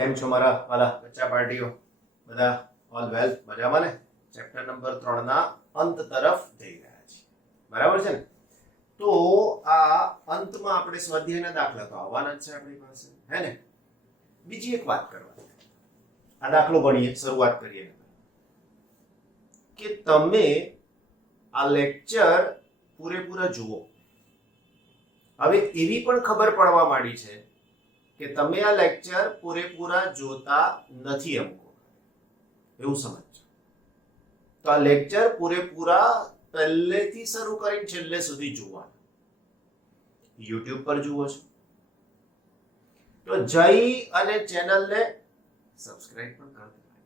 કેમ છો મારા વાલા બચ્ચા પાર્ટીઓ? બધા ઓલ વેલ, મજામાં ને? ચેપ્ટર નંબર 3 ના અંત તરફ જઈ રહ્યા છીએ, બરાબર છે ને? તો આ અંતમાં આપણે સ્વાધ્યાયના દાખલા તો આવવાના જ છે આપણી પાસે, હે ને? બીજી એક વાત કરવાની, આ દાખલો ભણીએ, શરૂઆત કરીએ કે તમે આ લેક્ચર પૂરેપૂરા જુઓ. હવે એવી પણ ખબર પડવા માંડી છે કે તમે આ લેક્ચર પૂરેપૂરા જોતા નથી, અમુક એવું સમજો. તો આ લેક્ચર પૂરેપૂરા પહેલેથી શરૂ કરીને છેલ્લે સુધી જોવાના. YouTube પર જુઓ છો તો જઈ અને ચેનલને સબસ્ક્રાઇબ પણ કરી દેવાની,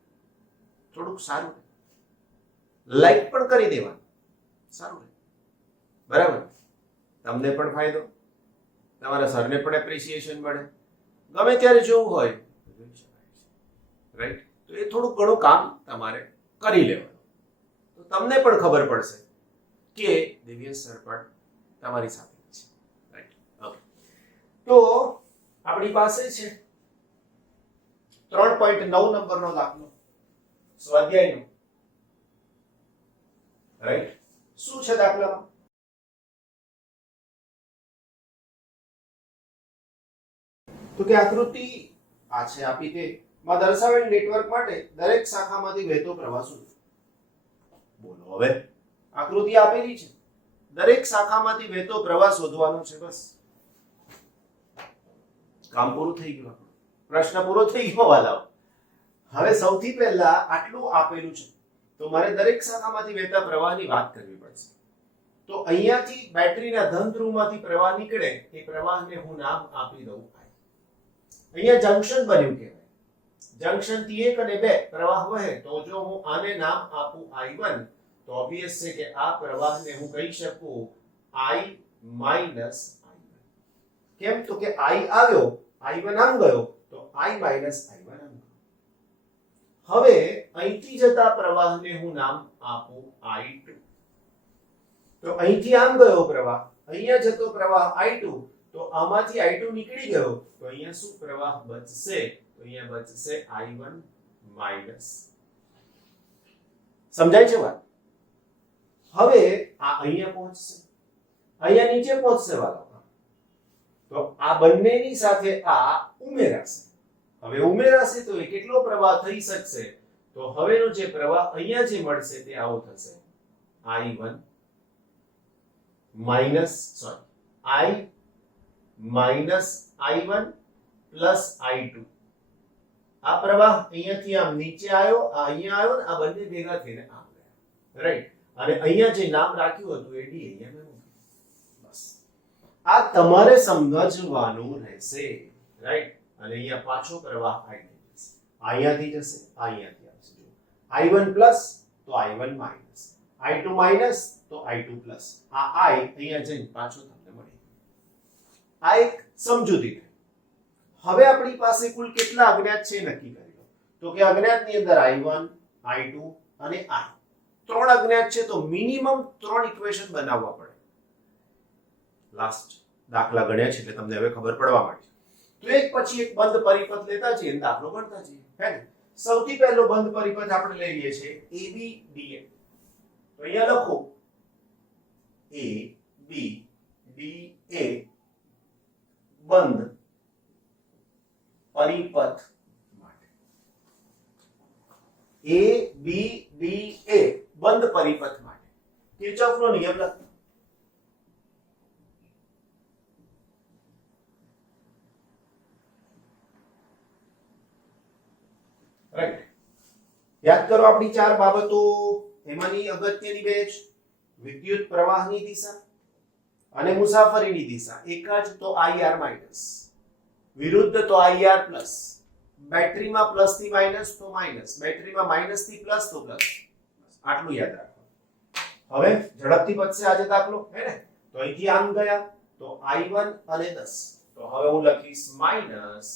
થોડુંક સારું રહે. લાઈક પણ કરી દેવાનું, સારું રહે, બરાબર? તમને પણ ફાયદો, તમારા સરને પણ એપ્રિસિએશન મળે. ગમે ત્યારે જોવું હોય રાઈટ, તો એ થોડું ઘણું કામ તમારે કરી લેવાનું, તો તમને પણ ખબર પડશે કે દિવ્યેશ સર પણ તમારી સાથે છે, રાઈટ? ઓકે, તો આપણી પાસે છે 3.9 નંબરનો દાખલો સ્વાધ્યાયનો, રાઈટ? શું છે દાખલામાં? તો કે આકૃતિ આ છે આપી તે માં દર્શાવેલ નેટવર્ક માટે દરેક શાખામાંથી વહેતો પ્રવાહ શોધો. બોલો હવે, આકૃતિ આપેલી છે, દરેક શાખામાંથી વહેતો પ્રવાહ શોધવાનો છે. બસ કામ પૂરું થઈ ગયું, પ્રશ્ન પૂરો થઈ ગયો વાલાઓ. હવે સૌથી પહેલા આટલું આપેલું છે તો મારે દરેક શાખામાંથી વહેતા પ્રવાહની વાત કરવી પડશે. તો અહીંયાથી બેટરીના ધન ધ્રુવમાંથી પ્રવાહ નીકળે, એ પ્રવાહને હું નામ આપી દઉં. અહીંયા જંક્શન બન્યું કહેવાય. જંક્શન થી 1 અને 2 પ્રવાહ વહે, તો જો હું આને નામ આપું I1, તો ઓબ્વિયસ છે કે આ પ્રવાહને હું કહી શકું I માઈનસ I1. કેમ? તો કે I આવ્યો, I1 આમ ગયો, તો I માઈનસ I1 આમ ગયો. હવે અહીંથી જતા પ્રવાહને હું નામ આપું I2. તો અહીંથી આમ ગયો પ્રવાહ, અહીંયા જતો પ્રવાહ I2, તો આમાંથી I2 નીકળી ગયો, તો અહીંયા શું પ્રવાહ બચશે? તો અહીંયા બચશે I1 માઈનસ. સમજાય છે વાત? હવે આ અહીંયા પહોંચશે, અહીંયા નીચે પહોંચશે વાળા, તો આ બંનેની સાથે આ ઉમેરાશે. હવે ઉમેરાશે તો એ કેટલો પ્રવાહ થઈ શકશે? તો હવેનો જે પ્રવાહ અહીંયા જે મળશે તે આવો થશે, I1 minus I minus I1 plus I2. આ પ્રવાહ અહીંયાથી આમ નીચે આવ્યો, આ અહીંયા આવ્યો, ને આ બંને ભેગા થઈને આમ ગયા, રાઈટ? અને અહીંયા જે નામ રાખ્યું હતું એ ડી અહીંયા મેં મૂક્યું. બસ આ તમારે સમજવાનું રહેશે, રાઈટ? અને અહીંયા પાછો પ્રવાહ અહીંથી જશે, અહીંયાથી જશે, અહીંયાથી આવશે. જો I1 પ્લસ તો I1 માઈનસ, I2 માઈનસ તો I2 પ્લસ. આ I અહીંયા જઈને પાછો તમને મળી. આ એક સમજૂતી થઈ. હવે આપણી પાસે કુલ કેટલા અજ્ઞાત છે નક્કી કરી લો. તો કે અજ્ઞાતની અંદર I1, I2 અને I. 3 અજ્ઞાત છે, તો મિનિમમ 3 ઇક્વેશન બનાવવા પડે. લાસ્ટ દાખલા ગણ્યા છે એટલે તમને હવે ખબર પડવા માંડી. તો એક પછી એક બંધ પરિપથ લેતા જઈએ અને દાખલો ગણતા જઈએ, હે ને? સૌથી પહેલો બંધ પરિપથ આપણે લઈ લઈએ છીએ ABDA. તો અહીંયા લખો ABDA બંધ પરિપથ માટે. ABDA બંધ પરિપથ માટે કિર્ચોફનો નિયમ લખો. રાઈટ? યાદ કરો આપણી 4 બાબતો. એમાંની અગત્યની 2 છે, વિદ્યુત પ્રવાહની દિશા અને મુસાફરીની દિશા. એક જ તો IR માઈનસ, વિરુદ્ધ તો IR પ્લસ. બેટરીમાં પ્લસ થી માઈનસ તો માઈનસ, બેટરીમાં માઈનસ થી પ્લસ તો પ્લસ. આટલું યાદ રાખો. હવે ઝડપથી પચશે આજે દાખલો, હે ને? તો અહીંથી આમ ગયા તો I1 અને 10, તો હવે હું લખીશ માઈનસ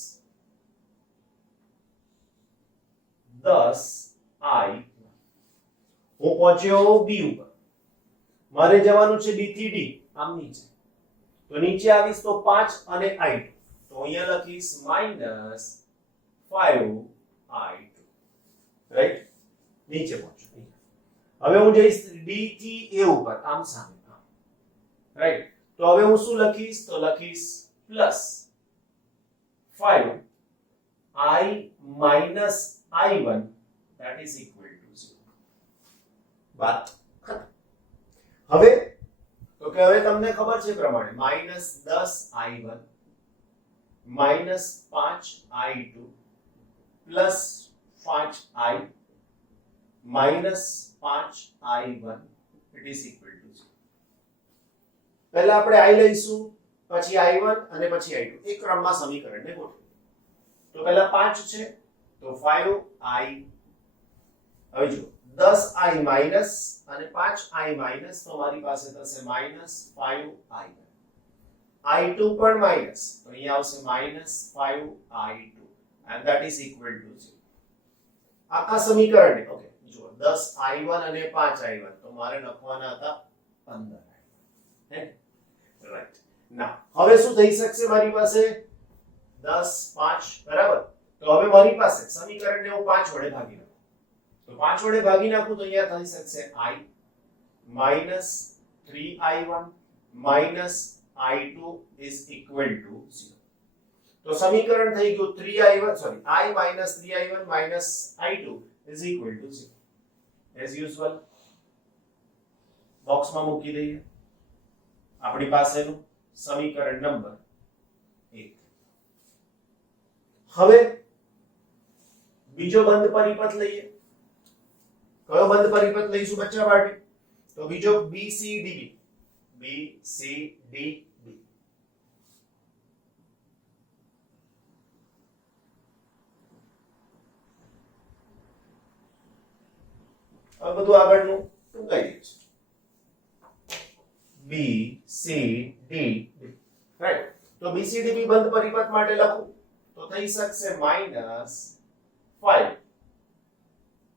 10I. હું પહોંચ્યો B ઉપર, મારે જવાનું છે B થી D, આમ નીચે. તો નીચે આવીશ તો 5 અને I2, તો અહીંયા લખીશ 5i2 રાઈટ નીચે પહોંચો હવે હું જઈશ d થી a ઉપર આમ સામે રાઈટ તો હવે હું શું લખીશ તો લખીશ plus 5i minus i1 that is equal to 0 વાત હવે તો કે હવે તમને ખબર છે પ્રમાણે -10i1 -5i2 plus 5i minus 5i1 it is equal to 0 પહેલા આપણે i લઈશું પછી i1 અને પછી i2 એક ક્રમમાં સમીકરણને ગોઠવીએ તો પહેલા 5 છે તો 5i હવે જો 10i minus અને 5i minus તો મારી પાસે થશે -5i i2 પણ માઈનસ તો અહીંયા આવશે -5i2 and that is equal to 0 આખા સમીકરણને ઓકે જો 10i1 અને 5i1 તો મારે લખવાના હતા 15i હે રાઈટ ના હવે શું થઈ શકશે મારી પાસે 10 5 બરાબર તો હવે મારી પાસે સમીકરણને હું 5 વડે ભાગી નાખું તો 5 વડે ભાગી નાખું તો અહીંયા થઈ શકશે i -3i1 i2 is equal to 0 તો સમીકરણ થઈ ગયું 3i1 sorry i -3i1 i2 is equal to 0 as usual બોક્સમાં મૂકી દઈએ આપણી પાસેનું સમીકરણ નંબર 1 હવે બીજો બંધ પરિપથ લઈએ કયો બંધ પરિપથ લઈશું બચ્ચા પાર્ટી તો બીજો BCDB BCDB હવે બધું આગળનું ટૂંકાઈ દે છે BCDB રાઈટ તો BCDB બંધ પરિપથ માટે લખું તો થઈ શકશે -5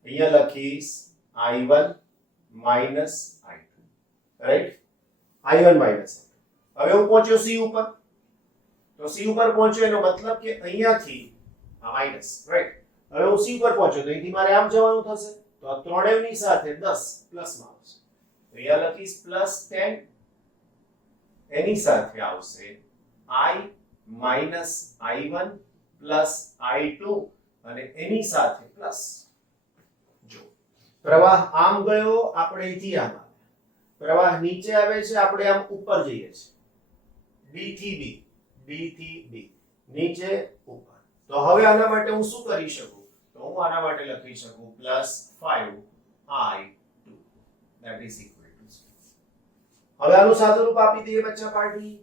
અહીંયા લખીશ i1 i2 રાઈટ i1 હવે હું પહોંચ્યો c ઉપર તો c ઉપર પહોંચ્યો એનો મતલબ કે અહીંયાથી આ માઈનસ રાઈટ હવે હું c ઉપર પહોંચ્યો તો અહીંથી મારે આમ જવાનું થશે તો આ ત્રણેયની સાથે 10 પ્લસમાં આવશે તો અહીંયા લખીશ +10 એની સાથે આવશે i i1 i2 અને એની સાથે પ્લસ જો પ્રવાહ આમ ગયો આપણે અહીંથી આમ પ્રવાહ નીચે આવે છે આપણે આમ ઉપર જઈએ છીએ d થી b નીચે ઉપર તો હવે આના માટે હું શું કરી શકું તો હું આના માટે લખી શકું +5i2 that is equal to 0 હવે આનું સાદું રૂપ આપી દઈએ બચ્ચા પાર્ટી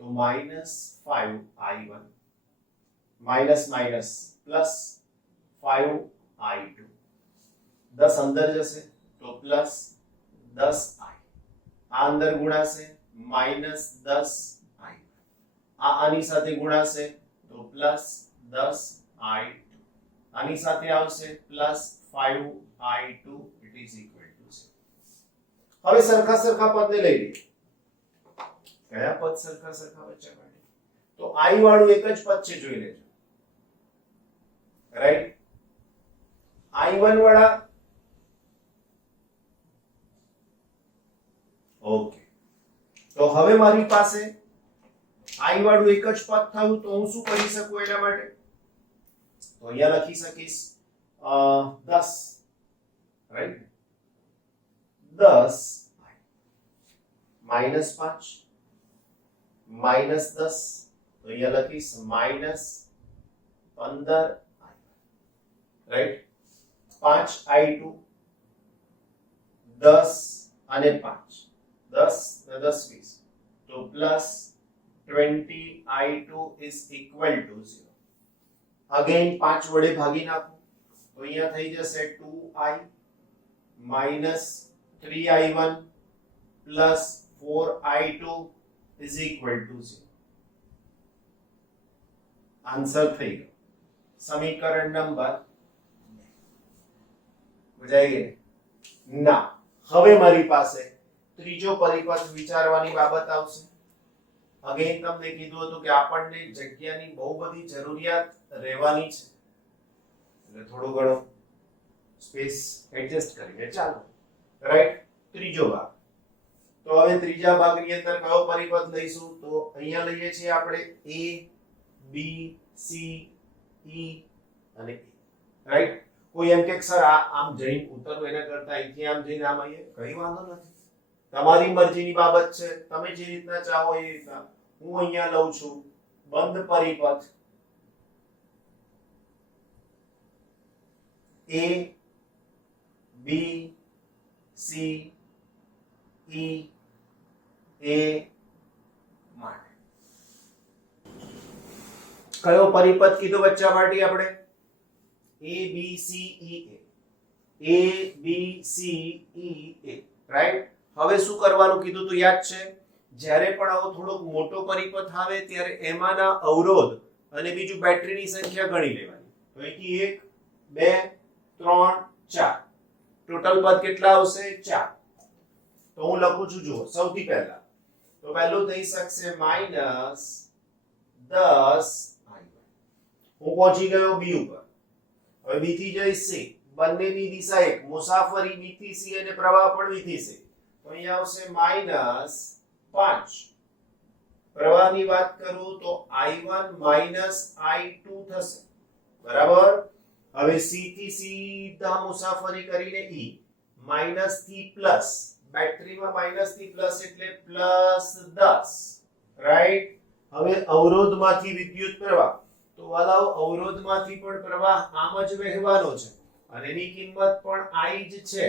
તો -5i1 +5i2 10 અંદર જશે તો +10i આ અંદર ગુણાશે -10i આની સાથે ગુણાશે તો +10i2 આની સાથે આવશે +5i2 it is equal to 0 હવે સરખા પદને લઈ લઈએ કયા પદ સરખા વચ્ચે માટે તો i વાળું એક જ પદ છે જોઈ લેજો રાઈટ i1 વાળા ઓકે તો હવે મારી પાસે i વાળું એક જ પદ થયું તો હું શું કરી શકું એના માટે તો અહીંયા લખી શકીશ 10 રાઈટ 10 -5 -10 તો અહીંયા લખીશ -15 રાઈટ 5i2 10 અને 5 10 ને 10 20 તો +20i2 is equal to 0 again 5 વડે ભાગી નાખું તો અહીંયા થઈ જશે 2i -3i1 +4i2 is equal to 0 answer થઈ ગયો સમીકરણ નંબર બજાઈ ગઈ ના હવે મારી પાસે ત્રીજો પરિપથ વિચારવાની બાબત આવશે અગેન તમને કીધું હતું કે આપણને જગ્યાની બહુ બધી જરૂરિયાત રહેવાની છે એટલે થોડું ઘણું સ્પેસ એડજસ્ટ કરીને ચાલો, રાઈટ. ત્રીજો ભાગ, તો હવે ત્રીજા ભાગની અંદર કયો પરિપથ લઈશું? તો અહીંયા લઈએ છીએ આપણે a b c e અને a, રાઈટ. કોઈ એમ કે સર આમ જઈને ઉતરવું એના કરતા અહીંથી આમ જઈને આમ આવીએ, કઈ વાંધો નથી, તમારી મરજીની બાબત છે, તમે જે રીતના ચાહો એ રીતના. હું અહીંયા લઉં છું બંધ પરિપથ a b c e a માટે. કયો પરિપથ કીધો બચ્ચા માટે આપણે? a b c e a, a b c e a, right. હવે શું કરવાનું કીધું તો યાદ છે? જ્યારે પણ આવો થોડોક મોટો પરિપથ આવે ત્યારે એમાંના અવરોધ અને બીજું બેટરીની સંખ્યા ગણી લેવાની. તો અહીંથી 1 2 3 4 ટોટલ પદ કેટલા આવશે? 4. તો હું લખું છું, જુઓ. સૌથી પહેલા તો પહેલું થઈ શકશે -10 હું પહોંચી ગયો b ઉપર. હવે b થી જઈ c, બંનેની દિશા એક, મુસાફરી b થી c અને પ્રવાહ પણ b થી c. તો અહીંયા આવશે -5. પ્રવાહની વાત કરું તો i1 i2 થશે, બરાબર. હવે c થી સીધા મુસાફરી કરીને e, માઈનસ થી પ્લસ, બેટરીમાં માઈનસ થી પ્લસ એટલે +10, રાઈટ. હવે અવરોધમાંથી વિદ્યુત પ્રવાહ, તો વાલાઓ અવરોધમાંથી પણ પ્રવાહ આમ જ વહેવાનો છે અને એની કિંમત પણ I જ છે.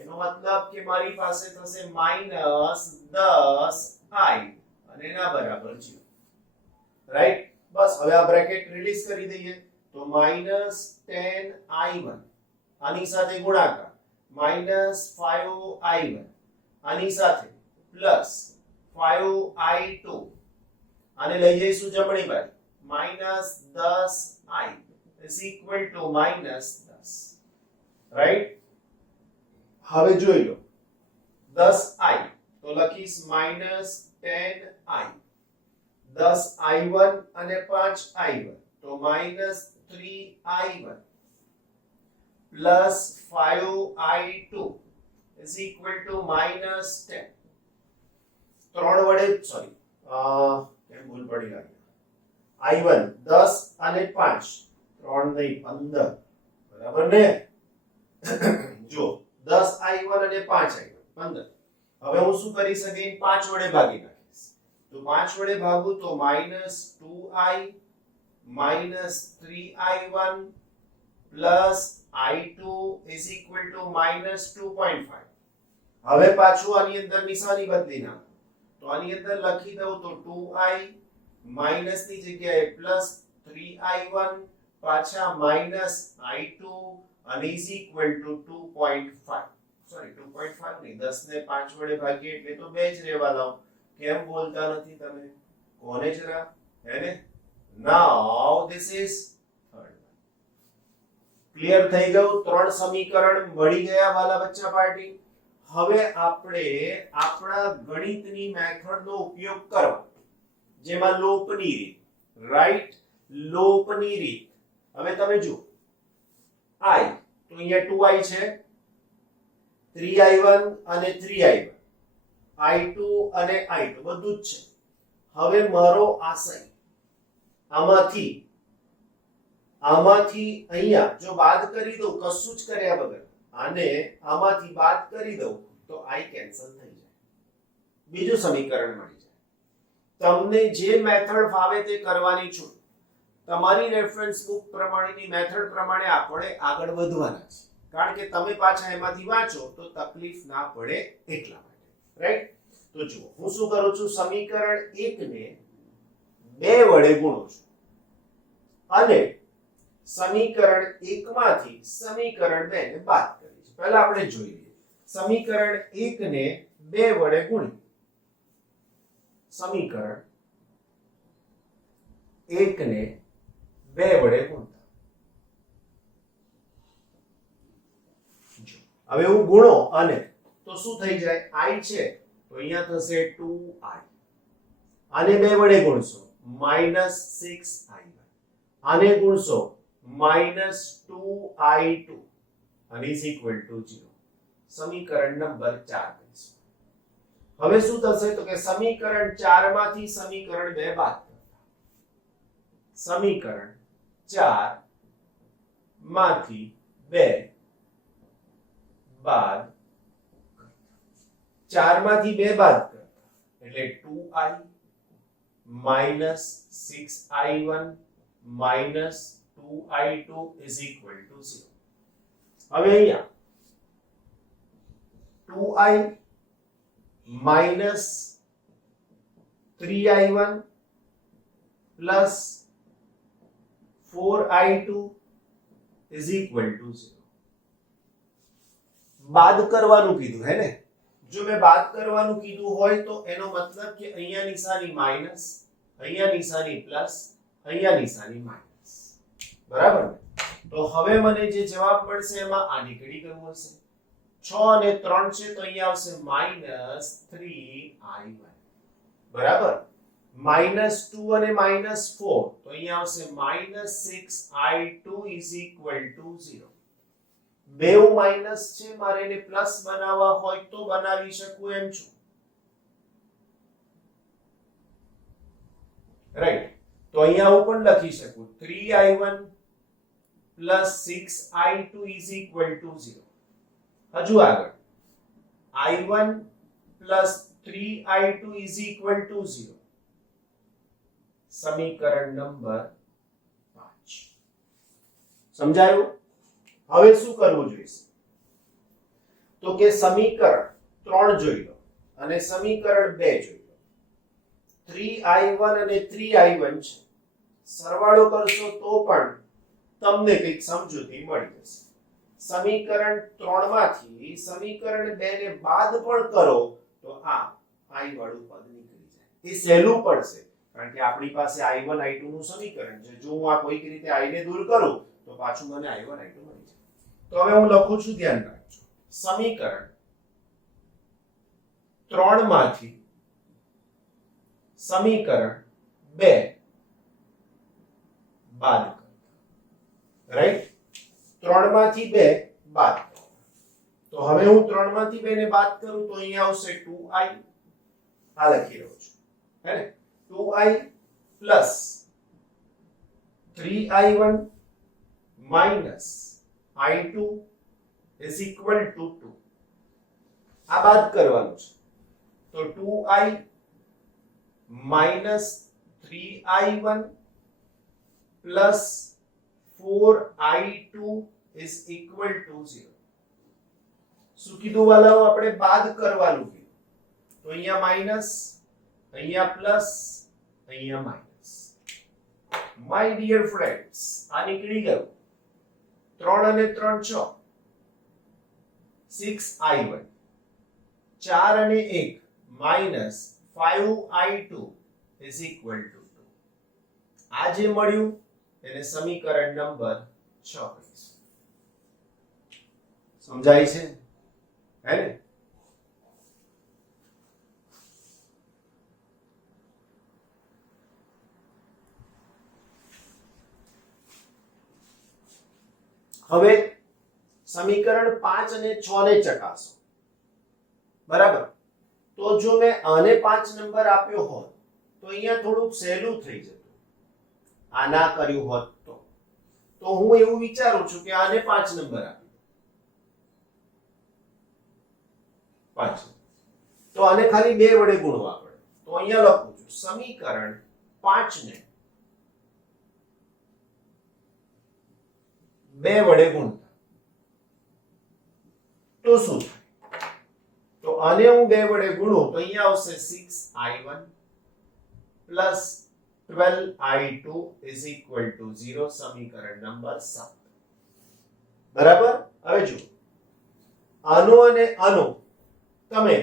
એનો મતલબ કે મારી પાસે થશે -10I અને એના બરાબર 0, રાઈટ. બસ હવે આ બ્રેકેટ રિલીઝ કરી દઈએ તો -10I1 આની સાથે ગુણાકાર, -5I1 આની સાથે +5I2 આને લઈ જઈશું જમણી બાજુ, -10I is equal to -10, right. હવે જોઈ લો 10I તો લખીશ -10I, 10I1 અને 5I1 તો -3I1 +5I2 is equal to -10. 3 વડે સોરી કેમ ભૂલ પડી લાગી, I1 10 અને 5, 3 નહીં 15, બરાબર ને? જો 10I1 અને 5I1 15. હવે હું શું કરી શકીશ? 5 વડે ભાગી નાખીશ. તો 5 વડે ભાગું તો -2I -3I1 +I2 is equal to -2.5. હવે પાછું આની અંદર નિશાની બદલી નાખો તો આની અંદર લખી દઉં તો 2I માઈનસ ની જગ્યાએ +3I1 પાછા -I2 અને is equal to 2.5. સોરી 2.5 નહીં, 10 ને 5 વડે ભાગીએ એટલે તો 2 જ રહેવા દો. કેમ બોલતા નથી તમે? કોને જરા હેને? Now this is third one. Clear થઈ ગયું? 3 સમીકરણ મળી ગયા વાલા બચ્ચા પાર્ટી. હવે આપણે આપણા ગણિતની મેથડનો ઉપયોગ કરવા, જેમાં લોપની રીત, રાઈટ, લોપની રીત. હવે તમે જુઓ I તો અહીંયા 2I છે, 3I1 અને 3I1, I2 અને I2 બધું જ છે. હવે મારો આશય આમાંથી અહીંયા જો બાદ કરી દઉં, કશું જ કર્યા વગર આને આમાંથી બાદ કરી દઉં તો I કેન્સલ થઈ જાય, બીજું સમીકરણ મળી જાય. તમને જે મેથડ ફાવે તે કરવાની છૂટ. તમારી રેફરન્સ બુક પ્રમાણેની મેથડ પ્રમાણે આપણે આગળ વધવાના છે, કારણ કે તમે પાછા એમાંથી વાંચો તો તકલીફ ના પડે એટલા માટે, રાઈટ. તો જુઓ હું શું કરું છું, સમીકરણ 1 ને 2 વડે ગુણું છું અને સમીકરણ 1 માંથી સમીકરણ 2 ને બાદ કરીએ છીએ. પહેલા આપણે જોઈ લઈએ. સમીકરણ 1 ને 2 વડે ગુણી, સમીકરણ 1 ને 2 વડે ગુણતા, હવે હું ગુણો અને તો શું થઈ જાય? I છે તો અહીંયા થશે 2I, આને 2 વડે ગુણશો -6I1, આને ગુણશો માઇનસ 2i2 અને ઇઝ ઇક્વલ ટુ 0. સમીકરણ નંબર 4 કરીશું. હવે શું થશે તો કે સમીકરણ 4 માંથી સમીકરણ 2 બાદ કરતા. સમીકરણ 4 માંથી 2 બાદ 4 માંથી 2 બાદ કરતા એટલે 2i minus 6i1 minus 2i2 is equal to 0. હવે અહીંયા 2i minus 3i1 plus 4i2 is equal to 0. બાદ કરવાનું કીધું હે ને. જો મેં બાદ કરવાનું કીધું હોય તો એનો મતલબ કે અહીંયા નિશાની માઈનસ, અહીંયા નિશાની પ્લસ, અહીંયા નિશાની માઈનસ. બરાબર ને? તો હવે મને જે જવાબ મળશે એમાં આ નીકળી ગયું હશે. 6 અને 3 છે તો અહીંયા આવશે -3i1. બરાબર? -2 અને -4 તો અહીંયા આવશે -6i2 is equal to 0. બેઉ માઈનસ છે, મારે એને પ્લસ બનાવવા હોય તો બનાવી શકું એમ છું. રાઈટ? તો અહીંયા હું પણ લખી શકું 3i1 6i2 is equal to 0. હજુ આગળ i1 3i2 is equal to 0. સમીકરણ નંબર 5. સમજાયું? હવે શું કરવું જોઈએ તો કે સમીકરણ 3 જોઈ લો અને સમીકરણ 2 જોઈ લો. 3i1 અને 3i1 છે, સરવાળો કરશો તો પણ તમને કંઈક સમજૂતી મળી જશે. સમીકરણ 3 માંથી સમીકરણ 2 ને બાદ પણ કરો તો આ i વાળું પદ નીકળી જાય. એ સહેલું પડશે કારણ કે આપણી પાસે i1 i2 નું સમીકરણ છે. જો હું આ કોઈક રીતે i ને દૂર કરું તો પાછું મને i1 i2 મળી જાય. તો હવે હું લખું છું, ધ્યાન રાખજો. સમીકરણ 3 માંથી સમીકરણ 2 બાદ કરતા. રાઈટ? 3 માંથી 2 બાદ કરતા. તો હવે હું 3 માંથી 2 ને બાદ કરું તો અહીંયા આવશે 2i. આ લખી રહ્યો છું, હે ને? 2i plus 3i1 minus i2 is equal to 2. આ બાદ કરવાનું છે તો 2i minus 3i1 plus 4i2 is equal to 0. શું કીધું વાલાઓ? આપણે બાદ કરવાનું કીધું. તો અહીંયા માઈનસ, અહીંયા પ્લસ, અહીંયા માઈનસ. માય ડિયર ફ્રેન્ડ્સ, આ નીકળી ગયું. 3 અને 3 6, 6i1, 4 અને 1 minus 5i2 is equal to 2. આ જે મળ્યું એને સમીકરણ નંબર 6 કહીશું. સમજાય છે? હે ને? હવે સમીકરણ 5 અને 6 ને ચકાસો. બરાબર? તો જો મેં આને 5 નંબર આપ્યો હોત તો અહીંયા થોડુંક સહેલું થઈ જતું. આ ના કર્યું હોત તો હું એવું વિચારું છું કે આને 5 નંબર આપી દો. 5. તો આને ખાલી 2 વડે ગુણવા પડે. તો અહીંયા લખું છું સમીકરણ 5 ને 2 વડે ગુણતા તો શું થાય? તો આને હું 2 વડે ગુણું તો અહીંયા આવશે 6i1 plus 12i2 is equal to 0. સમીકરણ નંબર 7. બરાબર? હવે જુઓ, આનો અને આનો તમે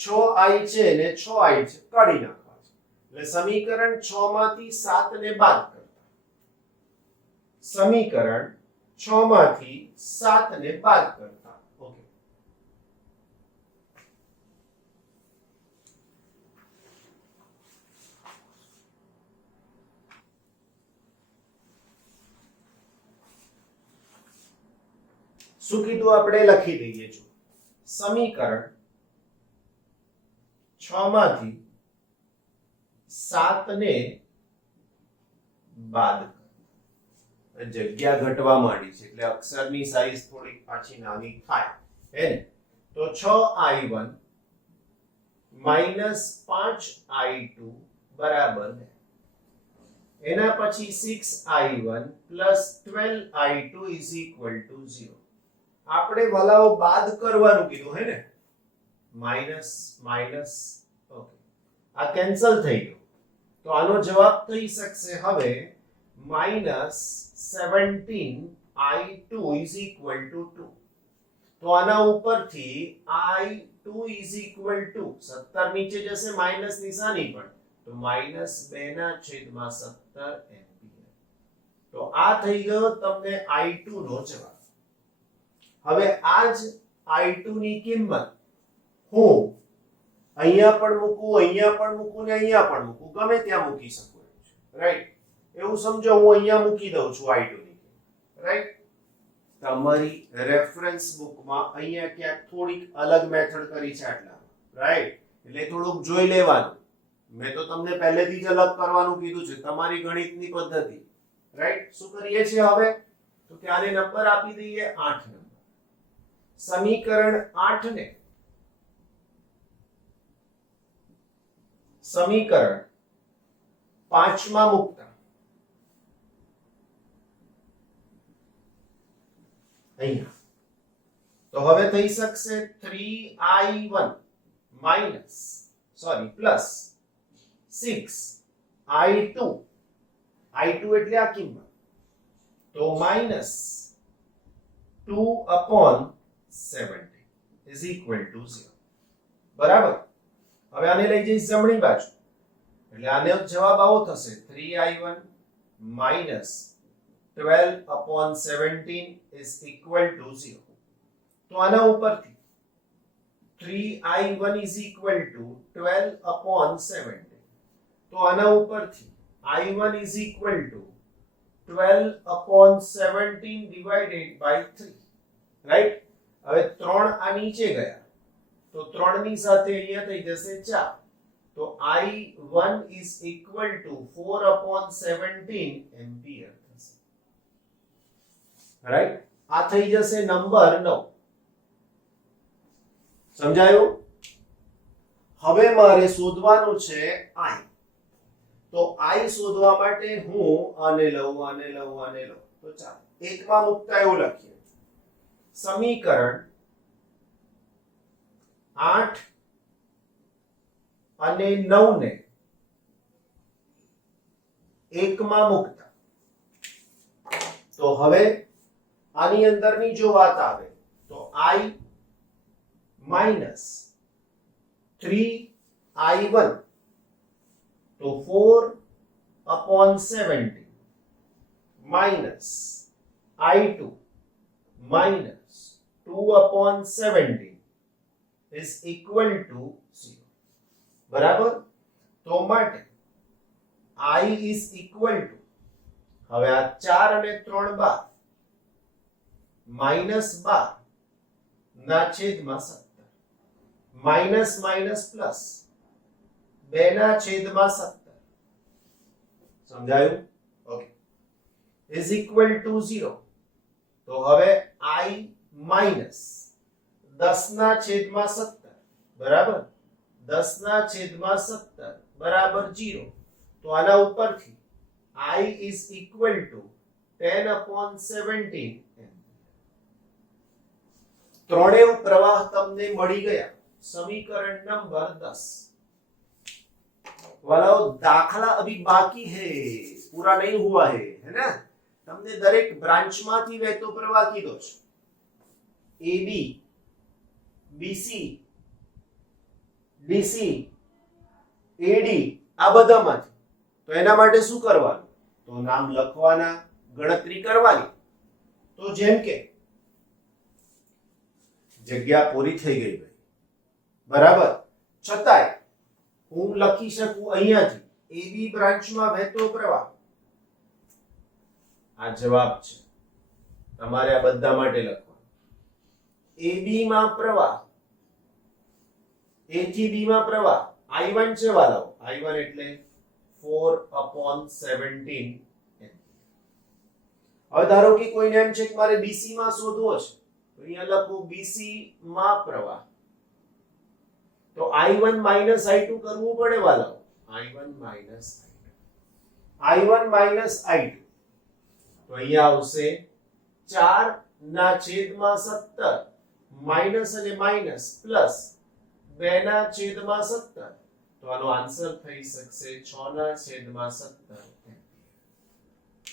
6i છે ને 6i છે કાઢી નાખવા છે. એટલે સમીકરણ 6 માંથી 7 ને બાદ કરતા. સમીકરણ 6 માંથી 7 ને બાદ કરતા. ઓકે. શું કીધું આપણે લખી દઈએ જો સમીકરણ 6 માંથી 7 ને બાદ કર. જગ્યા ઘટવા માંડી છે એટલે અક્ષરની સાઈઝ થોડી પાછી નાની થાય હે ને. તો 6i1 minus 5i2 બરાબર એના પછી 6i1 plus 12i2 is equal to 0. આપણે વલાઓ બાદ કરવાનું કીધું હે ને, માઈનસ માઈનસ ઓકે, આ કેન્સલ થઈ ગયું તો આનો જવાબ થઈ શકશે હવે -17i2 is equal to 2. તો આના ઉપરથી i2 is equal to 17 નીચે જશે માઈનસ નિશાની પણ તો -2/17 એમ્પિયર. તો આ થઈ ગયો તમને i2 નો જવાબ. હવે આ જ i2 ની કિંમત હું અહીંયા પણ મૂકું, અહીંયા પણ મૂકું ને અહીંયા પણ મૂકું, ગમે ત્યાં મૂકી શકું છું, રાઈટ. એવું સમજો હું અહીંયા મૂકી દઉં છું i2 ની કિંમત, રાઈટ. તમારી રેફરન્સ બુકમાં અહીંયા ક્યાંક થોડીક અલગ મેથડ કરી છે આટલા, રાઈટ. એટલે થોડુંક જોઈ લેવાનું. મેં તો તમને પહેલેથી જ અલગ કરવાનું કીધું છે, તમારી ગણિતની પદ્ધતિ, રાઈટ. શું કરીએ છીએ હવે તો કે આને નંબર આપી દઈએ 8 નંબર. સમીકરણ 8 ને સમીકરણ 5 માં મૂકતા અહીંયા તો હવે થઈ શકશે 3i1 માઈનસ પ્લસ 6i2 એટલે આ કિંમત તો -2/70 is equal to 0. બરાબર. હવે આને લઈ જઈશ જમણી બાજુ એટલે આનો જવાબ આવો થશે 3i1 minus 12/17 is equal to 0. તો આના ઉપરથી 3i1 is equal to 12/17. તો આના ઉપરથી i1 is equal to 12/17 divided by 3, right. હવે 3 આ નીચે ગયા તો 3 ની સાથે અહીંયા થઈ જશે 4 તો i1 is equal to 4/17 ampere થશે, રાઈટ. આ થઈ જશે નંબર 9. સમજાયું? હવે મારે શોધવાનું છે i. તો i શોધવા માટે હું આને લઉં તો ચાલો એકમાં મુકતા એવું લખીએ સમીકરણ 8 અને 9 ને એકમાં મુકતા તો હવે આની અંદરની જો વાત આવે તો i minus 3i1 તો 4/17 minus i2 minus 2/17 is equal to 0. બરાબર. તો માટે i is equal to હવે આ 4 અને 3 બાદ -12 ના છેદમાં 17 માઈનસ માઈનસ પ્લસ 2 ના છેદમાં 17. સમજાયું? ઓકે. is equal to 0. તો હવે i minus 10 ના છેદમાં 17 બરાબર 10 ના છેદમાં 17 બરાબર 0. તો આના ઉપરથી i is equal to 10/17. ત્રણેય પ્રવાહ તમને મળી ગયા. समीकरण नंबर 10. वालों दाखला अभी बाकी है, पूरा नहीं हुआ है ना. તમને દરેક બ્રાન્ચ માંથી વહેતો પ્રવાહ કીધો છે AB BC DC AD આ બધામાંથી. તો એના માટે શું કરવાનું? તો નામ લખવાના, ગણતરી કરવાની. તો જેમ કે જગ્યા પૂરી થઈ ગઈ ભાઈ, બરાબર. છતાંય હું લખી શકું અહીંયાથી AB બ્રાન્ચમાં વહેતો પ્રવાહ. આ જવાબ છે, તમારે આ બધા માટે લખવાનું. AB માં પ્રવાહ A થી B માં પ્રવાહ I1 છે વાલાઓ I1 એટલે 4/17 હવે ધારો કે કોઈને એમ છે કે મારે BC માં શોધવો છે તો અહીંયા લખું BC માં પ્રવાહ તો I1 I2 કરવું પડે વાલાઓ I1 I2 તો અહીંયા આવશે 4/17 માઈનસ અને માઈનસ પ્લસ 2/17 તો આનો આન્સર થઈ શકશે 6/17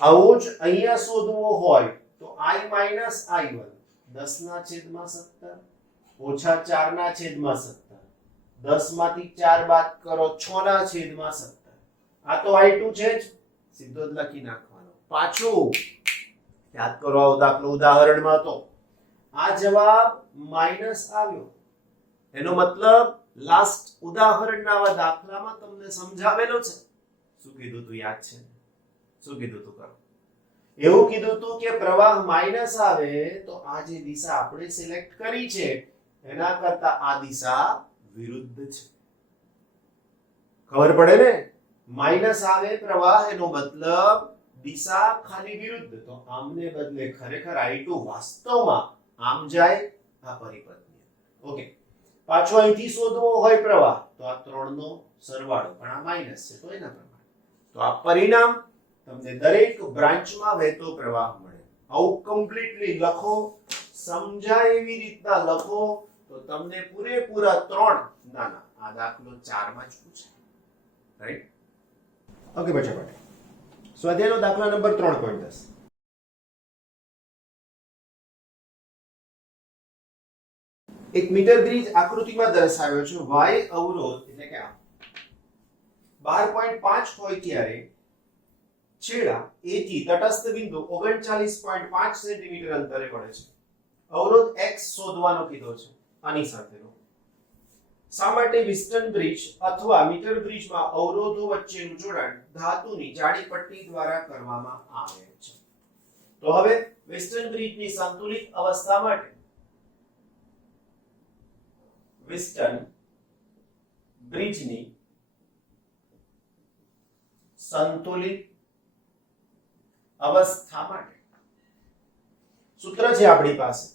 આવું જ અહીંયા શોધવો હોય તો I I1 10/17 ઓછા 4/17 10 માંથી 4 બાદ કરો 6/17 આ તો I2 છે જ સીધો જ લખી નાખવાનો પાછું યાદ કરો આ દાખલો ઉદાહરણમાં તો આ જવાબ માઈનસ આવ્યો એનો મતલબ લાસ્ટ ઉદાહરણના આવા દાખલામાં તમને સમજાવેલો છે શું કીધું તું યાદ છે શું કીધું તું કરો એવું કીધું તું કે પ્રવાહ માઈનસ આવે તો આ જે દિશા આપણે સિલેક્ટ કરી છે એના કરતા આ દિશા વિરુદ્ધ છે ખબર પડે ને માઈનસ આવે પ્રવાહ એનો મતલબ દિશા ખાલી વિરુદ્ધ તો આમને બદલે ખરેખર I2 વાસ્તવમાં આમ જાય આ પરિપથની ઓકે પાછો અહીંથી શોધવો હોય પ્રવાહ તો આ 3 નો સરવાળો પણ આ માઈનસ છે તો એના પ્રમાણે તો આ પરિણામ તમને દરેક બ્રાન્ચમાં વહેતો પ્રવાહ મળે આવું કમ્પ્લીટલી લખો સમજાય એવી રીતના લખો તો તમને પૂરેપૂરા 3 ના આ દાખલો 4 માં જ પૂછાય રાઈટ ઓકે બચ્ચા સ્વાધ્યાયનો દાખલા નંબર 3.10 એક મીટર બ્રિજ આકૃતિમાં દર્શાવ્યો છે y અવરોધ એટલે કે આ 12.5 હોય ત્યારે છેડા A થી તટસ્થ બિંદુ 39.5 સેન્ટીમીટર અંતરે મળે છે અવરોધ x શોધવાનો કીધો છે આની સાથેનો શા માટે વિસ્ટન બ્રિજ અથવા મીટર બ્રિજમાં અવરોધો વચ્ચેનું જોડાણ ધાતુની જાડી પટ્ટી દ્વારા કરવામાં આવે છે તો હવે વિસ્ટન બ્રિજની સંતુલિત અવસ્થા માટે વિસ્ટન બ્રિજની સંતુલિત અવસ્થા માટે સૂત્ર છે આપણી પાસે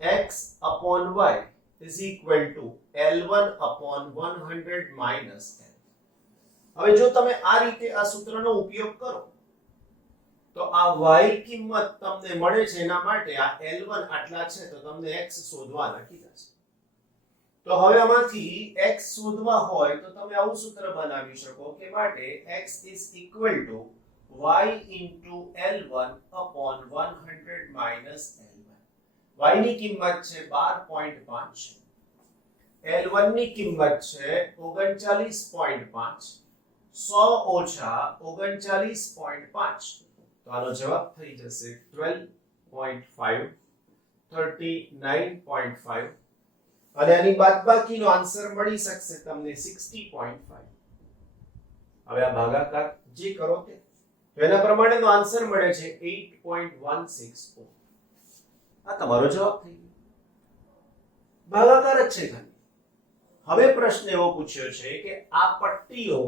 x upon y is equal to L1 upon 100 minus L. હવે જો તમે આ રીતે આ સૂત્રનો ઉપયોગ કરો તો આ y કિંમત તમને મળે છે એના માટે આ L1 આટલા છે તો તમને x શોધવાના કીધા છે તો હવે આમાંથી x શોધવા હોય તો તમે આવું સૂત્ર બનાવી શકો કે માટે x is equal to y into L1 upon 100 minus L1 y ની કિંમત છે 12.5 L1 ની કિંમત છે 39.5 100 ઓછા 39.5 તો આનો જવાબ થઈ જશે 12.5 39.5 અને આની બાદબાકીનો આન્સર મળી શકશે તમને 60.5 હવે આ ભાગાકાર જે કરો તે તો એના પ્રમાણેનો આન્સર મળે છે 8.164 આ તમારો જવાબ થઈ ગયો ભાગાકાર જ છે ખાલી હવે પ્રશ્ન એવો પૂછ્યો છે કે આ પટ્ટીઓ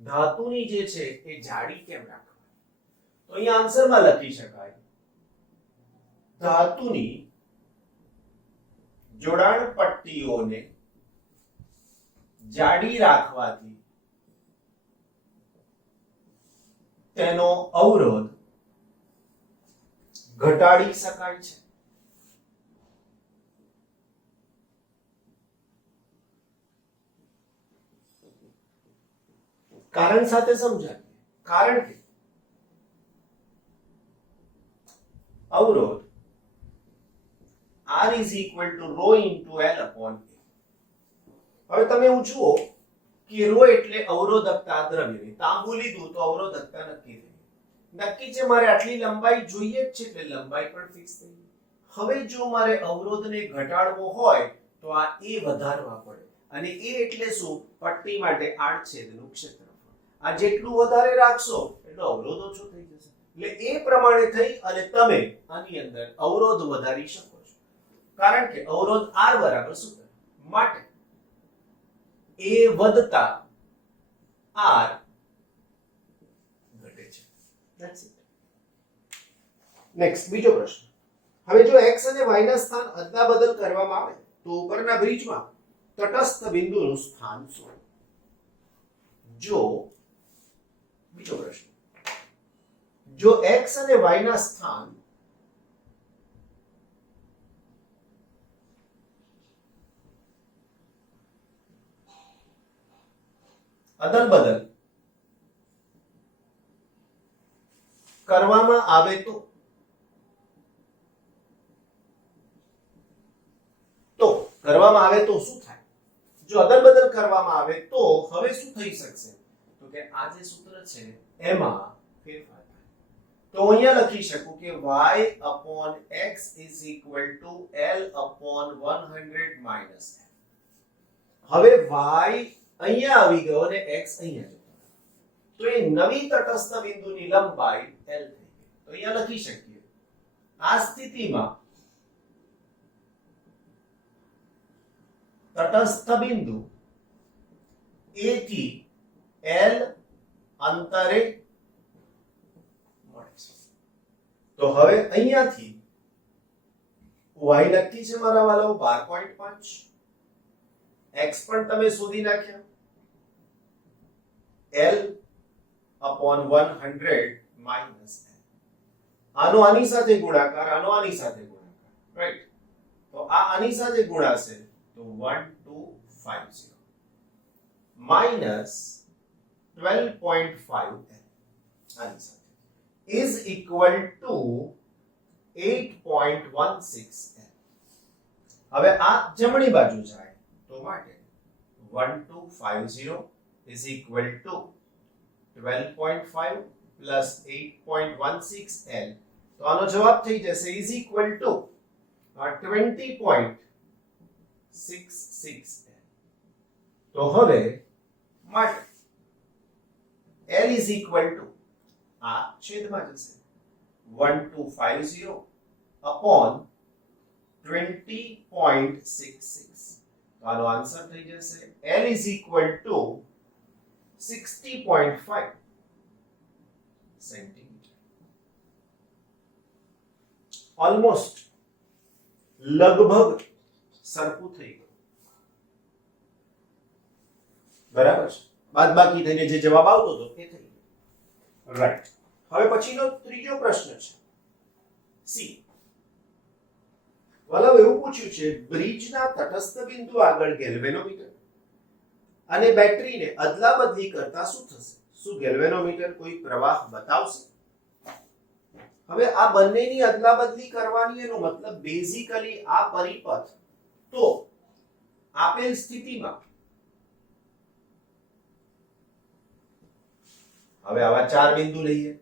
ધાતુની જે છે એ જાડી કેમ રાખવા તો અહીંયા આન્સરમાં લખી શકાય ધાતુની જોડાણ પટ્ટીઓને જાડી રાખવાથી તેનો અવરોધ ઘટાડી શકાય છે કારણ સાથે સમજાવીએ કારણ કે અવરોધ R is equal to rho into L upon A. હવે તમે એવું જુઓ કે rho એટલે અવરોધકતા દ્રવ્યની તાંબુ લીધું તો અવરોધકતા નક્કી થઈ નક્કી છે મારે આટલી લંબાઈ જોઈએ જ છે એટલે લંબાઈ પણ ફિક્સ થઈ ગઈ હવે જો મારે અવરોધને ઘટાડવો હોય તો આ A વધારવા પડે અને A એટલે શું પટ્ટી માટે આડછેદનું ક્ષેત્રફળ આ જેટલું વધારે રાખશો એટલો અવરોધ ઓછો થઈ જશે એટલે એ પ્રમાણે થઈ અને તમે આની અંદર અવરોધ વધારી શકો છો કારણ કે અવરોધ R બરાબર સૂત્ર માટે A વધતા R ઘટે છે. That's it. નેક્સ્ટ બીજો પ્રશ્ન. હવે જો x અને y ના સ્થાન અદલાબદલ કરવામાં આવે તો ઉપરના બ્રિજમાં તટસ્થ બિંદુનું સ્થાન શું? જો બીજો પ્રશ્ન. જો x અને y ના સ્થાન અદલ-બદલ કરવામાં આવે તો કરવામાં આવે તો શું થાય? જો અદલ-બદલ કરવામાં આવે તો હવે શું થઈ શકશે? તો કે આ જે સૂત્ર છે એમાં ફેરફાર થાય. તો અહીંયા લખી શકું કે y upon x is equal to L upon 100 minus L. હવે y અહીંયા આવી ગયો અને x અહીંયા જતો રહ્યો. તો એ નવી તટસ્થ બિંદુની લંબાઈ L થઈ ગઈ. તો અહીંયા લખી શકીએ આ સ્થિતિમાં તટસ્થ બિંદુ A થી L અંતરે મળે છે. તો હવે અહીંયાથી y નક્કી છે મારા વાલાઓ 12.5, x પણ તમે શોધી નાખ્યા L upon 100 minus L. આનો આની સાથે ગુણાકાર, આનો આની સાથે ગુણાકાર, રાઈટ? તો આ આની સાથે ગુણાશે તો 1250 minus 12.5 આની સાથે is equal to 8.16 હવે આ જમણી બાજુ જાય તો માટે 1250 is equal to 12.5 plus 8.16 L. તો આનો જવાબ થઈ જશે is equal to 20.66 L. તો હવે માટે L is equal to આ છેદમાં જશે 1250 upon 20.66. તો આનો આન્સર થઈ જશે L is equal to 60.5 centimetre. Almost લગભગ સરખું થઈ ગયું. બરાબર છે? બાદબાકી થઈને જે જવાબ આવતો હતો એ થઈ ગયો. રાઈટ. હવે પછીનો ત્રીજો પ્રશ્ન છે સી. વલવ એવું પૂછ્યું છે બ્રિજના તટસ્થ બિંદુ આગળ ગેલ્વેનોમીટર અને બેટરીને અદલાબદલી કરતા શું થશે? શું ગેલ્વેનોમીટર કોઈ પ્રવાહ બતાવશે? હવે આ બંનેની અદલાબદલી કરવાની એનો મતલબ બેઝિકલી આ પરિપથ તો આપેલ સ્થિતિમાં હવે આવા ચાર બિંદુ લઈએ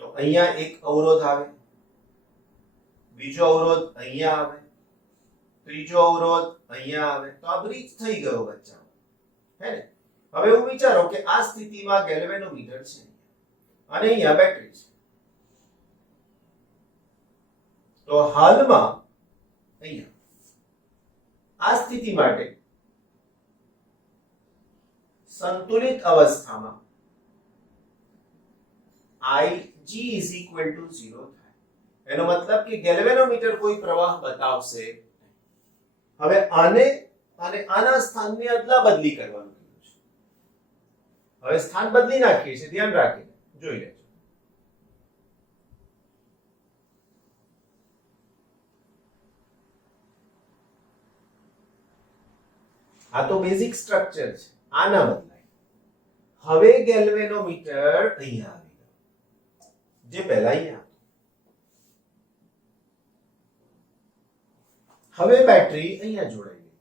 તો અહીંયા એક અવરોધ આવે, બીજો અવરોધ અહીંયા આવે, ત્રીજો અવરોધ અહીંયા આવે, તો આ બ્રિજ થઈ ગયો બચ્ચાઓ, હે ને? હવે એવું વિચારો કે આ સ્થિતિમાં ગેલ્વેનોમીટર છે અને અહીંયા બેટરી છે. તો હાલમાં અહીંયા આ સ્થિતિ માટે સંતુલિત અવસ્થામાં Ig is equal to 0 થાય. એનો મતલબ કે ગેલ્વેનોમીટર કોઈ પ્રવાહ બતાવશે. હવે આને અને આના સ્થાનની અદલાબદલી કરવાનું કીધું છે. હવે સ્થાન બદલી નાખીએ છીએ, ધ્યાન રાખીને જોઈ લેજો. આ તો બેઝિક સ્ટ્રક્ચર છે, આ ના બદલાય. હવે ગેલ્વેનોમીટર અહીંયા આવી ગયો, જે પહેલા અહીંયા હતું. હવે બેટરી અહીંયા જોડાઈ ગઈ.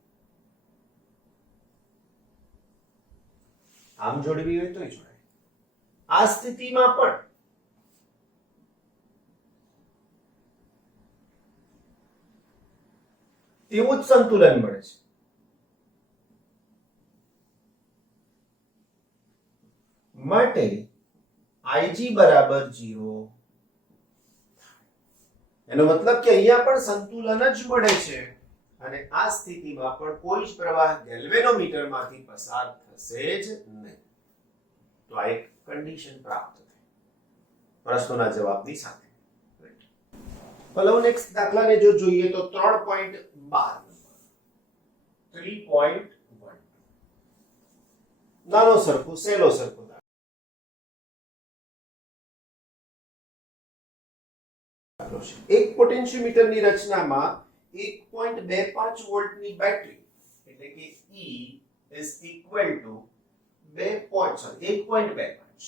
આમ જોડવી હોય તોય જોડાય. આ સ્થિતિમાં પણ તેવું જ સંતુલન મળે છે. માટે Ig બરાબર 0. એનો મતલબ કે અહીંયા પણ સંતુલન જ મળે છે અને આ સ્થિતિમાં પણ કોઈ જ પ્રવાહ ગેલ્વેનોમીટરમાંથી પસાર થશે જ નહીં. તો આ એક કન્ડિશન પ્રાપ્ત થઈ પ્રશ્નોના જવાબની સાથે. ચલો નેક્સ્ટ દાખલાને જો જોઈએ તો 3.12 3.1 નાનો સરખો સહેલો સરખો દાખલો છે. એક પોટેન્શિયોમીટરની રચનામાં 1.25 વોલ્ટની બેટરી એટલે કે E is equal to 1.25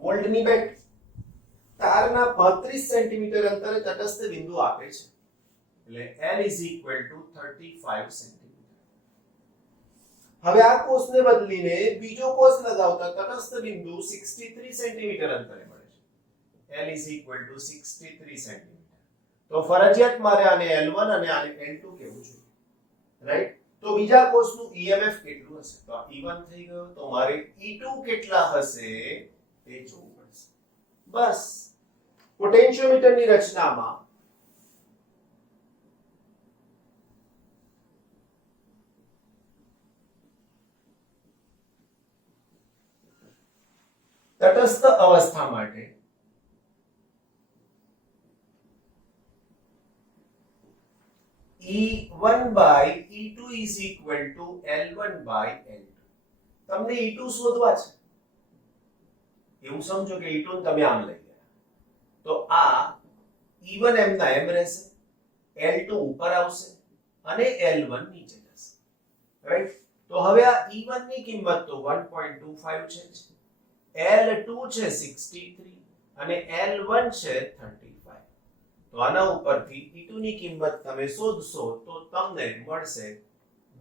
વોલ્ટની બેટરી તારના 32 સેન્ટીમીટર અંતરે તટસ્થ બિંદુ આપે છે એટલે L is equal to 35 centimetre. હવે આ કોષને બદલીને બીજો કોષ લગાવતા તટસ્થ બિંદુ 63 સેન્ટીમીટર અંતરે મળે છે. L is equal to 63 centimetre. તો ફરજિયાત મારે આને L1 અને આને L2 કહેવું જોઈએ, રાઈટ? તો બીજા કોષનું EMF કેટલું હશે? તો આ E1 થઈ ગયો. તો મારે E2 કેટલા હશે તે જોવું પડશે. બસ પોટેન્શિયોમીટરની રચનામાં તટસ્થ અવસ્થા માટે E1 by E2 is equal to L1 by L2. તમને E2 શોધવા છે એવું સમજો કે E2 ને તમે આમ લઈ ગયા તો આ E1 એમ ના એમ રહેશે, L2 ઉપર આવશે અને L1 નીચે જશે, રાઈટ? તો હવે આ E1 ની કિંમત તો 1.25 છે, L2 છે 63 અને L1 છે 35. તો આના ઉપરથી E2 ની કિંમત તમે શોધશો તો તમને મળશે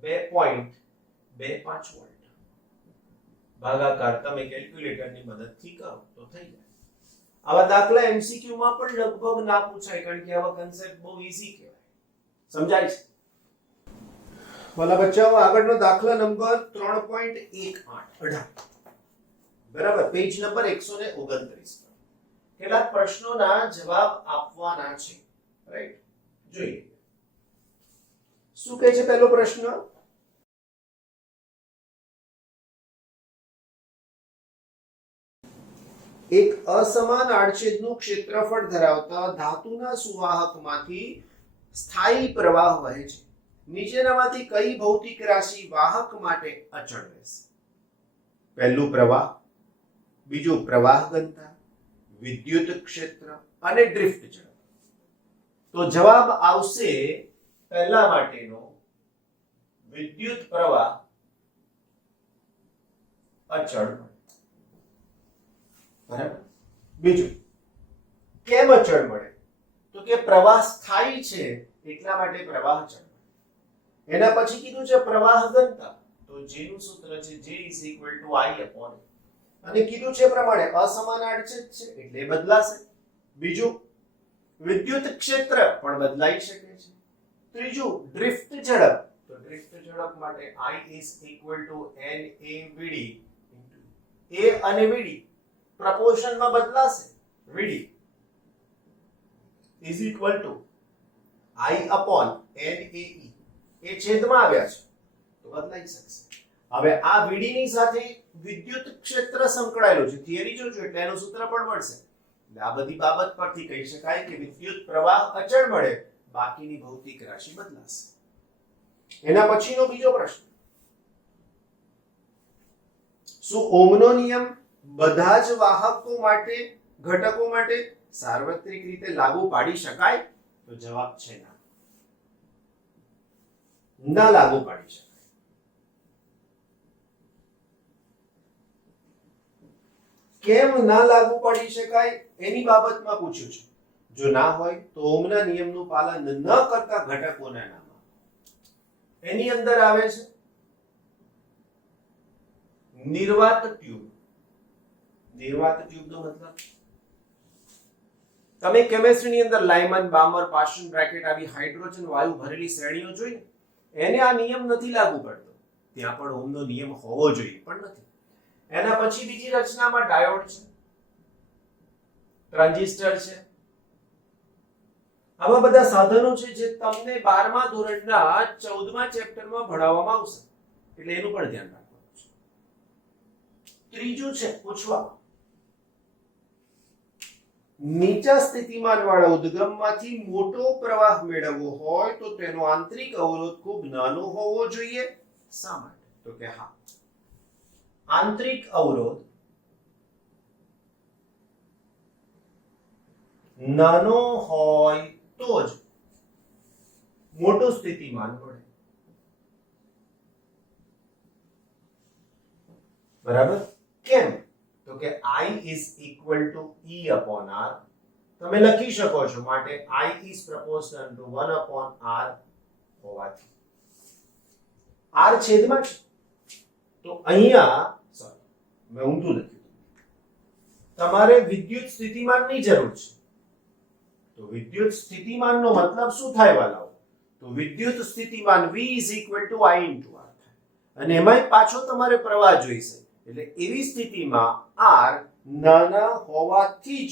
2.25 વોલ્ટ. ભાગાકાર તમે કેલ્ક્યુલેટરની મદદથી કરો તો થઈ જાય. આવા દાખલા એમસીક્યુ માં પણ લગભગ ના પૂછાય કારણ કે આવા કન્સેપ્ટ બહુ ઈઝી કહેવાય. સમજાય છે? વાલા બચ્ચાઓ, આગળનો દાખલા નંબર 3.18 બરાબર, પેજ નંબર 129 પર કેટલાક પ્રશ્નોના જવાબ આપવાના છે, રાઈટ? જોઈએ શું કહે છે પહેલો પ્રશ્ન. એક અસમાન આડછેદનું ક્ષેત્રફળ ધરાવતા ધાતુના સુવાહકમાંથી સ્થાયી પ્રવાહ વહે છે. નીચેનામાંથી કઈ ભૌતિક રાશિ વાહક માટે અચળ રહેશે? પહેલું પ્રવાહ, બીજું પ્રવાહ ઘનતા, વિદ્યુત ક્ષેત્ર અને ડ્રિફ્ટ ઝડપ. તો જવાબ આવશે પહેલા માટેનો વિદ્યુત પ્રવાહ અચળ. બરાબર. બીજું કેમ અચળ મળે? તો કે પ્રવાહ સ્થાયી છે એટલા માટે પ્રવાહ અચળ મળે. એના પછી કીધું છે પ્રવાહ ઘનતા, તો જેનું સૂત્ર છે J = I/A અને કીધું છે પ્રમાણે અસમાન આડછેદ છે એટલે બદલાશે. બીજું વિદ્યુત ક્ષેત્ર પણ બદલાઈ શકે છે. ત્રીજું ડ્રિફ્ટ ઝડપ, તો ડ્રિફ્ટ ઝડપ માટે I = NaVd. A અને Vd પ્રપોર્શનમાં બદલાશે. Vd = I/NaE. એ છેદમાં આવ્યા છે તો બદલાઈ શકશે. હવે આ Vd ની સાથે વિદ્યુત ક્ષેત્ર સંકળાયેલું છે, થિયરી જોજો એટલે એનું સૂત્ર પણ મળશે. એટલે આ બધી બાબત પરથી કહી શકાય કે વિદ્યુત પ્રવાહ અચળ મળે, બાકીની ભૌતિક રાશિ બદલાશે. એના પછીનો બીજો પ્રશ્ન, શું ઓહમનો નિયમ બધા જ વાહકો માટે ઘટકો માટે સાર્વત્રિક રીતે લાગુ પાડી શકાય? તો જવાબ છે ના, ના લાગુ પાડી શકાય. કેમ ના લાગુ પાડી શકાય એની બાબતમાં પૂછ્યું છે. જો ના હોય તો ઓહમના નિયમનું પાલન ન કરતા ઘટકોના નામ એની અંદર આવે છે નિર્વાત ટ્યુબ. નિર્વાત ટ્યુબનો મતલબ તમે કેમિસ્ટ્રીની અંદર લાઇમન, બામર, પાશન બ્રેકેટ આવી હાઇડ્રોજન વાયુ ભરેલી શ્રેણીઓ જોઈ, એને આ નિયમ નથી લાગુ પડતો. ત્યાં પણ ઓહમનો નિયમ હોવો જોઈએ પણ નથી. એના પછી બીજી રચનામાં ડાયોડ છે, ટ્રાન્ઝિસ્ટર છે, આવા બધા સાધનો છે જે તમને 12મા ધોરણના 14મા ચેપ્ટરમાં ભણાવવામાં આવશે, એટલે એનું પણ ધ્યાન રાખવાનું છે. ત્રીજું છે પૂછવા, નીચા સ્થિતિમાન વાળા ઉદ્ગમમાંથી મોટો પ્રવાહ મેળવવો હોય તો તેનો આંતરિક અવરોધ ખૂબ નાનો હોવો જોઈએ. શા માટે? તો કે હા, આંતરિક અવરોધ નાનો હોય તો જ મોટું સ્થિતિમાન મળે. બરાબર? કેમ? તો કે I is equal to E upon R. તમે લખી શકો છો, માટે I is proportional to 1 upon R હોવાથી R છેદમાં છે, તો અહીંયા સોરી મેં ઊંધું લખ્યું, તમારે વિદ્યુત સ્થિતિમાનની જરૂર છે. તો વિદ્યુત સ્થિતિમાનનો મતલબ શું થાય વાલાઓ? તો વિદ્યુત સ્થિતિમાન V is equal to I into R થાય, અને એમાંય પાછો તમારે પ્રવાહ જોઈશે, એટલે એવી સ્થિતિમાં R નાના હોવાથી જ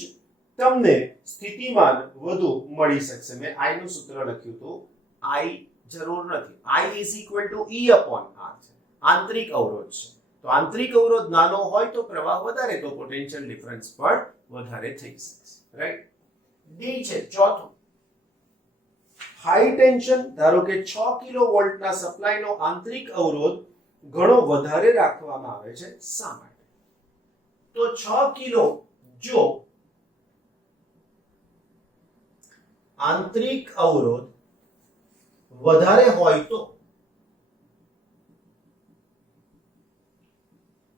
તમને સ્થિતિમાન વધુ મળી શકશે. મેં I નું સૂત્ર લખ્યું તો I જરૂર નથી, I is equal to E upon R છે, આંતરિક અવરોધ છે. તો આંતરિક અવરોધ નાનો હોય તો પ્રવાહ વધારે, તો પોટેન્શિયલ ડિફરન્સ પણ વધારે થઈ શકશે. રાઈટ? ડી છે ચોથું, હાઈ ટેન્શન, ધારો કે 6 કિલોવોલ્ટના સપ્લાયનો આંતરિક અવરોધ ઘણો વધારે રાખવામાં આવે છે. શા માટે? તો 6 કિલો જો આંતરિક અવરોધ વધારે હોય તો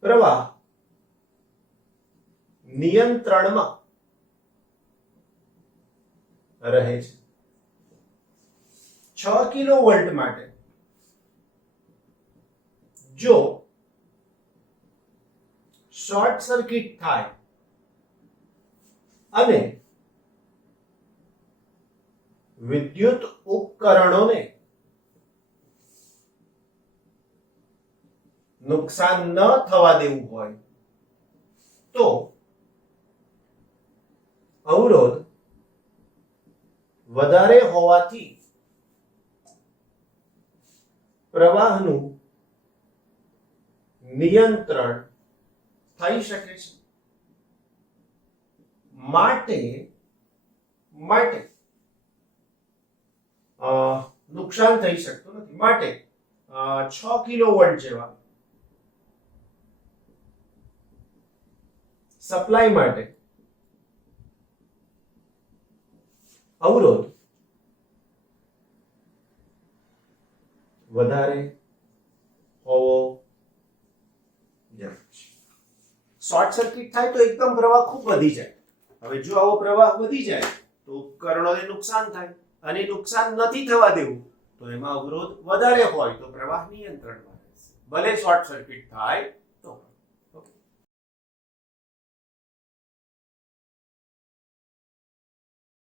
પ્રવાહ નિયંત્રણમાં રહે છે. 6 કિલોવોલ્ટ માટે જો શોર્ટ સર્કિટ થાય અને વિદ્યુત ઉપકરણોને નુકસાન ન થવા દેવું હોય તો અવરોધ વધારે હોવાથી પ્રવાહનું નિયંત્રણ થઈ શકે છે. માટે નુકસાન થઈ શકતું નથી. માટે 6 કિલોવોલ્ટ જેવા સપ્લાય માટે અવરોધ વધારે હોવો જરૂરી છે. શોર્ટ સર્કિટ થાય તો એકદમ પ્રવાહ ખૂબ વધી જાય. હવે જો આવો પ્રવાહ વધી જાય તો ઉપકરણોને નુકસાન થાય, અને નુકસાન નથી થવા દેવું તો એમાં અવરોધ વધારે હોય તો પ્રવાહ નિયંત્રણમાં રહેશે. ભલે શોર્ટ સર્કિટ થાય